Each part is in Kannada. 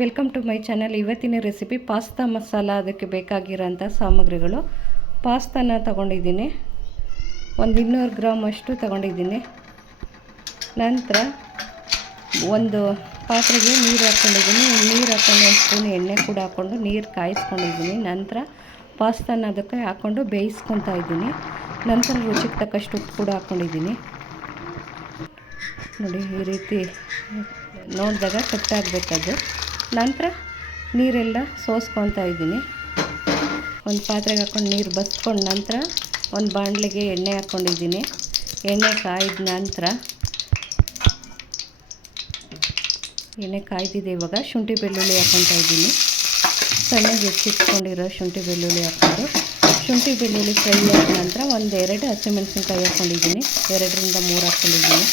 ವೆಲ್ಕಮ್ ಟು ಮೈ ಚಾನಲ್ ಇವತ್ತಿನ ರೆಸಿಪಿ ಪಾಸ್ತಾ ಮಸಾಲ ಅದಕ್ಕೆ ಬೇಕಾಗಿರೋಂಥ ಸಾಮಗ್ರಿಗಳು. ಪಾಸ್ತಾನ ತಗೊಂಡಿದ್ದೀನಿ. ಒಂದು ಇನ್ನೂರು ಗ್ರಾಮ್ ಅಷ್ಟು ತಗೊಂಡಿದ್ದೀನಿ. ನಂತರ ಒಂದು ಪಾತ್ರೆಗೆ ನೀರು ಹಾಕ್ಕೊಂಡಿದ್ದೀನಿ ನೀರು ಹಾಕೊಂಡು ಒಂದು ಸ್ಪೂನ್ ಎಣ್ಣೆ ಕೂಡ ಹಾಕ್ಕೊಂಡು ನೀರು ಕಾಯಿಸ್ಕೊಂಡಿದ್ದೀನಿ. ನಂತರ ಪಾಸ್ತಾನ ಅದಕ್ಕೆ ಹಾಕ್ಕೊಂಡು ಬೇಯಿಸ್ಕೊತಾ ಇದ್ದೀನಿ. ನಂತರ ರುಚಿಗೆ ತಕ್ಕಷ್ಟು ಉಪ್ಪು ಕೂಡ ಹಾಕ್ಕೊಂಡಿದ್ದೀನಿ ನೋಡಿ, ಈ ರೀತಿ ನೋಡಿದಾಗ ಕಟ್ಟಾಗಬೇಕದು ನಂತರ ನೀರೆಲ್ಲ ಸೋಸ್ಕೊತಾ ಇದ್ದೀನಿ. ಒಂದು ಪಾತ್ರೆಗೆ ಹಾಕ್ಕೊಂಡು ನೀರು ಬಸ್ಕೊಂಡು ನಂತರ ಒಂದು ಬಾಣಲೆಗೆ ಎಣ್ಣೆ ಹಾಕ್ಕೊಂಡಿದ್ದೀನಿ. ಎಣ್ಣೆ ಕಾಯ್ದ ನಂತರ ಎಣ್ಣೆ ಕಾಯ್ದಿದೆ ಇವಾಗ. ಶುಂಠಿ ಬೆಳ್ಳುಳ್ಳಿ ಹಾಕ್ಕೊತಾ ಇದ್ದೀನಿ. ಸಣ್ಣಗೆ ಹೆಚ್ಚಿಟ್ಕೊಂಡಿರೋ ಶುಂಠಿ ಬೆಳ್ಳುಳ್ಳಿ ಹಾಕ್ಕೊಂಡು. ಶುಂಠಿ ಬೆಳ್ಳುಳ್ಳಿ ಫ್ರೈ ಆದ ನಂತರ ಒಂದು ಎರಡು ಹಸಿಮೆಣಸಿನ್ಕಾಯಿ ಹಾಕ್ಕೊಂಡಿದ್ದೀನಿ. ಎರಡರಿಂದ ಮೂರು ಹಾಕ್ಕೊಂಡಿದ್ದೀನಿ.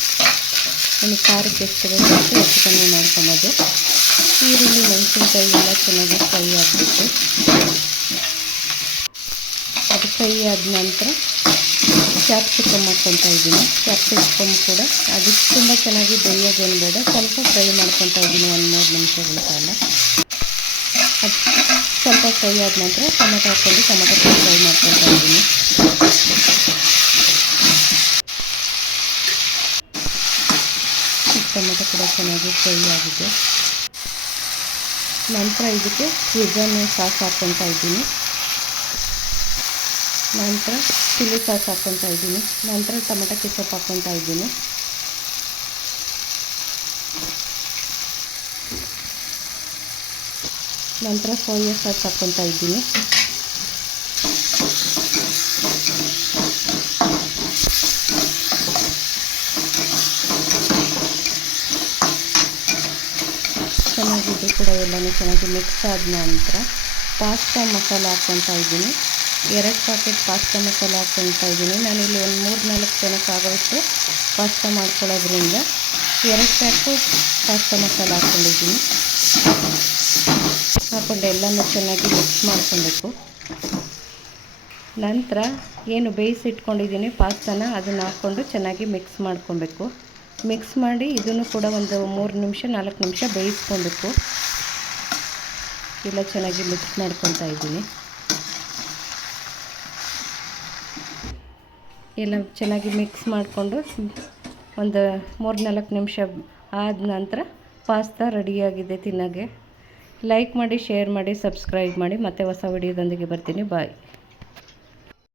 ಒಂದು ಖಾರಕ್ಕೆ ಎಷ್ಟು ಬೇಕು ಅಷ್ಟು ಹೆಚ್ಚು ಕಮ್ಮಿ ಮಾಡ್ಕೊಬೋದು ಈರುಳ್ಳಿ ಮೆಣಸಿನ್ಕಾಯಿ ಎಲ್ಲ ಚೆನ್ನಾಗಿ ಫ್ರೈ ಆಗಬೇಕು ಅದು ಫ್ರೈ ಆದ ನಂತರ ಕ್ಯಾಪ್ಸಿಕಮ್ ಹಾಕ್ಕೊತಾ ಇದ್ದೀನಿ. ಕ್ಯಾಪ್ಸಿಕಮ್ ಕೂಡ ಅದು ತುಂಬ ಚೆನ್ನಾಗಿ ಬೇಯೋದೇನು ಬೇಡ, ಸ್ವಲ್ಪ ಫ್ರೈ ಮಾಡ್ಕೊತಾ ಇದ್ದೀನಿ ಒಂದು ಮೂರು ನಿಮಿಷಗಳ ಕಾಲ. ಅದು ಸ್ವಲ್ಪ ಫ್ರೈ ಆದ ನಂತರ ಟೊಮೆಟೊ ಹಾಕ್ಕೊಂಡು ಟೊಮೆಟೊ ಫ್ರೈ ಮಾಡ್ಕೊತಾ ಇದ್ದೀನಿ. ಟೊಮೆಟೊ ಕೂಡ ಚೆನ್ನಾಗಿ ಫ್ರೈ ಆಗಿದೆ. ನಂತರ ಇದಕ್ಕೆ ವಿಜನ್ ಸಾಸ್ ಹಾಕ್ಕೊತಾ ಇದ್ದೀನಿ. ನಂತರ ಚಿಲ್ಲಿ ಸಾಸ್ ಹಾಕ್ಕೊತಾ ಇದ್ದೀನಿ. ನಂತರ ಟೊಮೆಟೊ ಕೆಚಪ್ ಹಾಕ್ಕೊತಾ ಇದ್ದೀನಿ. ನಂತರ ಸೋಯಾ ಸಾಸ್ ಹಾಕ್ಕೊತಾ ಇದ್ದೀನಿ. ಚೆನ್ನಾಗಿದೆ ಕೂಡ ಎಲ್ಲನೂ ಚೆನ್ನಾಗಿ ಮಿಕ್ಸ್ ಆದ ನಂತರ ಪಾಸ್ತಾ ಮಸಾಲ ಹಾಕ್ಕೊತಾ ಇದ್ದೀನಿ. ಎರಡು ಪ್ಯಾಕೆಟ್ ಪಾಸ್ತಾ ಮಸಾಲ ಹಾಕ್ಕೊತಾ ಇದ್ದೀನಿ. ನಾನಿಲ್ಲಿ ಒಂದು ಮೂರು ನಾಲ್ಕು ಜನಕ್ಕೆ ಆಗೋಷ್ಟು ಪಾಸ್ತಾ ಮಾಡ್ಕೊಳ್ಳೋದ್ರಿಂದ ಎರಡು ಪ್ಯಾಕು ಪಾಸ್ತಾ ಮಸಾಲ ಹಾಕ್ಕೊಂಡಿದ್ದೀನಿ. ಹಾಕ್ಕೊಂಡು ಎಲ್ಲನೂ ಚೆನ್ನಾಗಿ ಮಿಕ್ಸ್ ಮಾಡ್ಕೊಬೇಕು. ನಂತರ ಏನು ಬೇಯಿಸಿಟ್ಕೊಂಡಿದ್ದೀನಿ ಪಾಸ್ತಾನ ಅದನ್ನು ಹಾಕ್ಕೊಂಡು ಚೆನ್ನಾಗಿ ಮಿಕ್ಸ್ ಮಾಡ್ಕೊಬೇಕು. ಮಿಕ್ಸ್ ಮಾಡಿ ಇದನ್ನು ಕೂಡ ಒಂದು ಮೂರು ನಿಮಿಷ, ನಾಲ್ಕು ನಿಮಿಷ ಬೇಯಿಸ್ಕೊಬೇಕು ಎಲ್ಲ ಚೆನ್ನಾಗಿ ಮಿಕ್ಸ್ ಮಾಡ್ಕೊತಾ ಇದ್ದೀನಿ. ಎಲ್ಲ ಚೆನ್ನಾಗಿ ಮಿಕ್ಸ್ ಮಾಡಿಕೊಂಡು ಒಂದು ಮೂರು, ನಾಲ್ಕು ನಿಮಿಷ ಆದ ನಂತರ ಪಾಸ್ತಾ ರೆಡಿಯಾಗಿದೆ ತಿನ್ನೋಕ್ಕೆ. ಲೈಕ್ ಮಾಡಿ ಶೇರ್ ಮಾಡಿ ಸಬ್ಸ್ಕ್ರೈಬ್ ಮಾಡಿ. ಮತ್ತೆ ಹೊಸ ವಿಡಿಯೋದೊಂದಿಗೆ ಬರ್ತೀನಿ. ಬಾಯ್